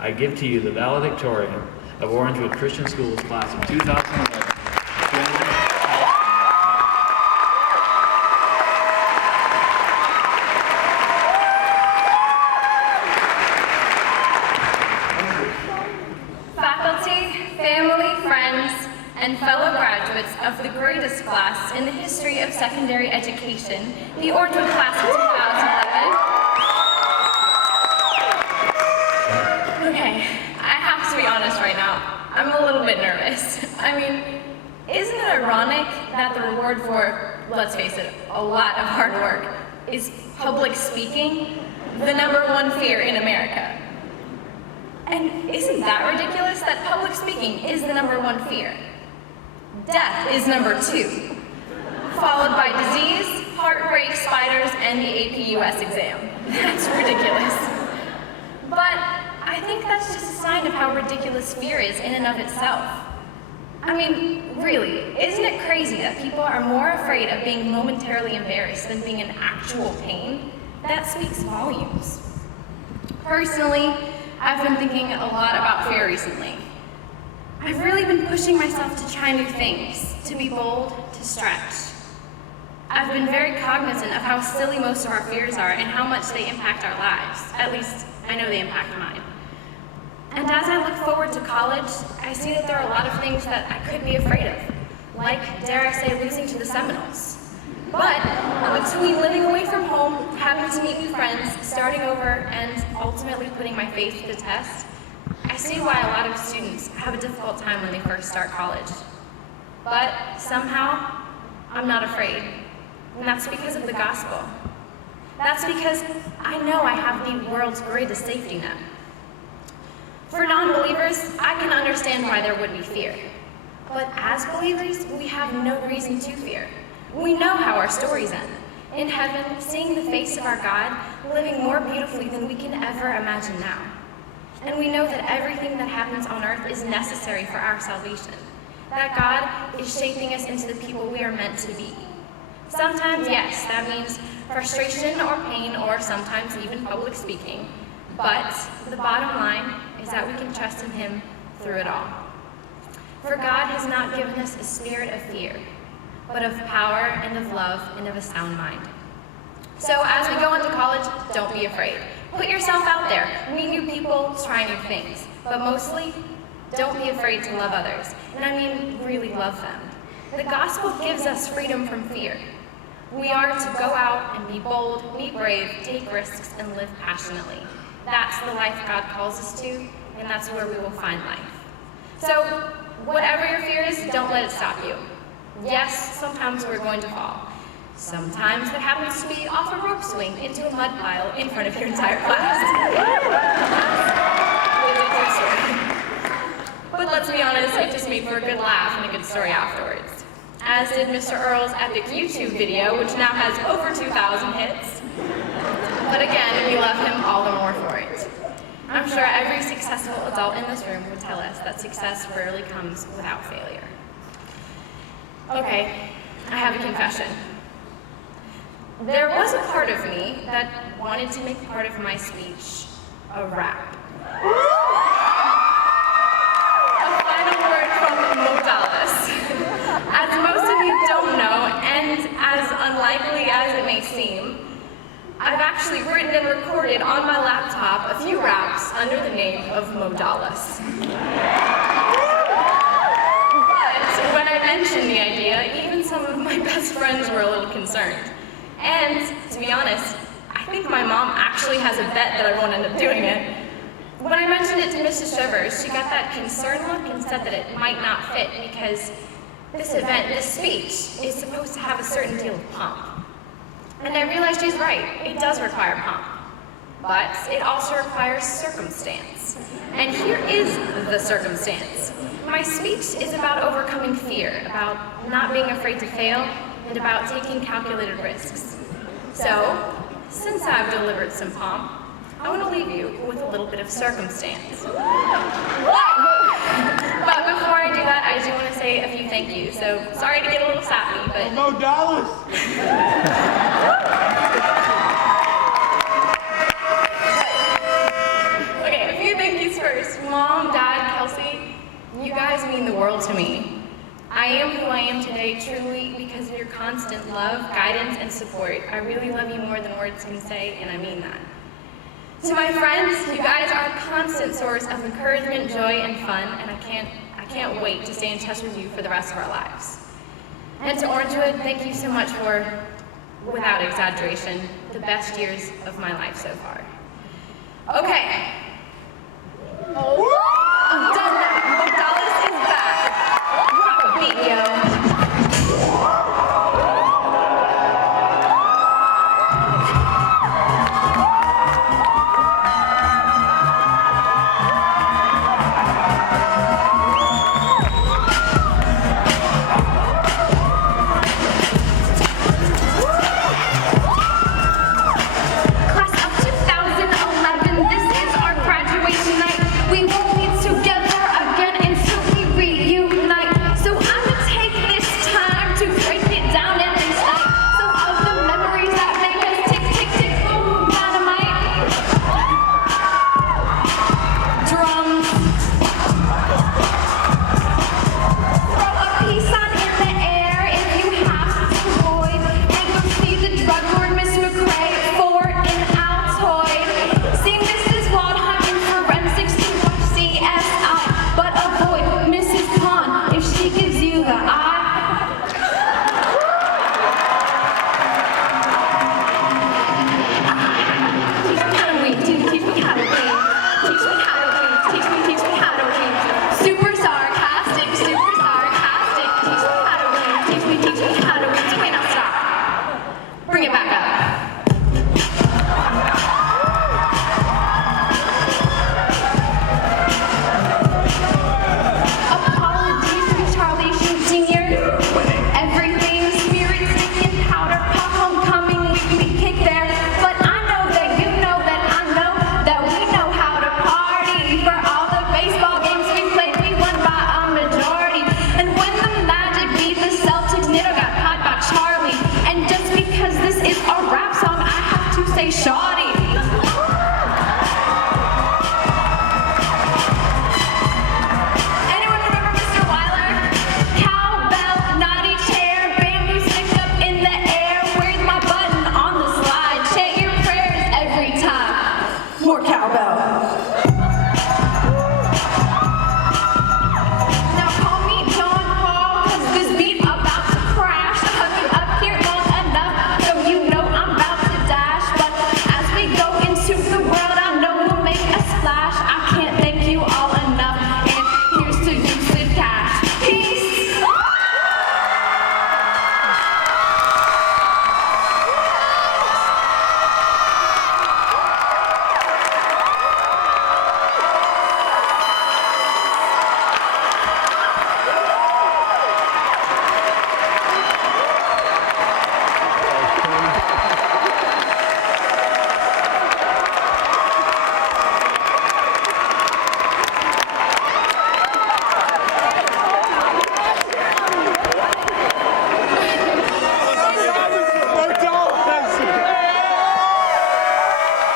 I give to you the valedictorian of Orangewood Christian Schools class of 2011. And fellow graduates of the greatest class in the history of secondary education, the Orangewood class of 2011. Okay, I have to be honest right now, I'm a little bit nervous. I mean, isn't it ironic that the reward for, let's face it, a lot of hard work is public speaking, the #1 fear in America? And isn't that ridiculous that public speaking is the #1 fear? Death is #2, followed by disease, heartbreak, spiders, and the AP US exam. That's ridiculous. But I think that's just a sign of how ridiculous fear is in and of itself. I mean, really, isn't it crazy that people are more afraid of being momentarily embarrassed than being in actual pain? That speaks volumes. Personally, I've been thinking a lot about fear recently. I've really been pushing myself to try new things, to be bold, to stretch. I've been very cognizant of how silly most of our fears are and how much they impact our lives. At least, I know they impact mine. And as I look forward to college, I see that there are a lot of things that I could be afraid of, like, dare I say, losing to the Seminoles. But between living away from home, having to meet new friends, starting over, and ultimately putting my faith to the test, I see why a lot of students have a difficult time when they first start college. But somehow, I'm not afraid. And that's because of the gospel. That's because I know I have the world's greatest safety net. For non-believers, I can understand why there would be fear. But as believers, we have no reason to fear. We know how our stories end. In heaven, seeing the face of our God, living more beautifully than we can ever imagine now. And we know that everything that happens on earth is necessary for our salvation. That God is shaping us into the people we are meant to be. Sometimes, yes, that means frustration or pain, or sometimes even public speaking. But the bottom line is that we can trust in Him through it all. For God has not given us a spirit of fear, but of power and of love and of a sound mind. So as we go into college, don't be afraid. Put yourself out there, meet new people, try new things. But mostly, don't be afraid to love others. And I mean, really love them. The gospel gives us freedom from fear. We are to go out and be bold, be brave, take risks, and live passionately. That's the life God calls us to, and that's where we will find life. So, whatever your fear is, don't let it stop you. Yes, sometimes we're going to fall. Sometimes that happens to be off a rope swing into a mud pile in front of your entire class. But let's be honest, it just made for a good laugh and a good story afterwards. As did Mr. Earl's epic YouTube video, which now has over 2,000 hits. But again, we love him all the more for it. I'm sure every successful adult in this room would tell us that success rarely comes without failure. Okay, I have a confession. There was a part of me that wanted to make part of my speech a rap. A final word from dollas. As most of you don't know, and as unlikely as it may seem, I've actually written and recorded on my laptop a few raps under the name of dollas. But when I mentioned the idea, even some of my best friends were a little concerned. And, to be honest, I think my mom actually has a bet that I won't end up doing it. When I mentioned it to Mrs. Shivers, she got that concerned look and said that it might not fit because this event, this speech, is supposed to have a certain deal of pomp. And I realized she's right, it does require pomp. But it also requires circumstance. And here is the circumstance. My speech is about overcoming fear, about not being afraid to fail, and about taking calculated risks. So, since I've delivered some pomp, I want to leave you with a little bit of circumstance. But before I do that, I do want to say a few thank yous. So, sorry to get a little sappy, but... $dollas! Okay, a few thank yous first. Mom, Dad, Kelsey, you guys mean the world to me. I am who I am today truly because of your constant love, guidance, and support. I really love you more than words can say, and I mean that. To my friends, you guys are a constant source of encouragement, joy, and fun, and I can't wait to stay in touch with you for the rest of our lives. And to Orangewood, thank you so much for, without exaggeration, the best years of my life so far. Okay. I'm done now. Dallas is back. Drop a beat, yo. Class of 2011, this is our graduation night. We will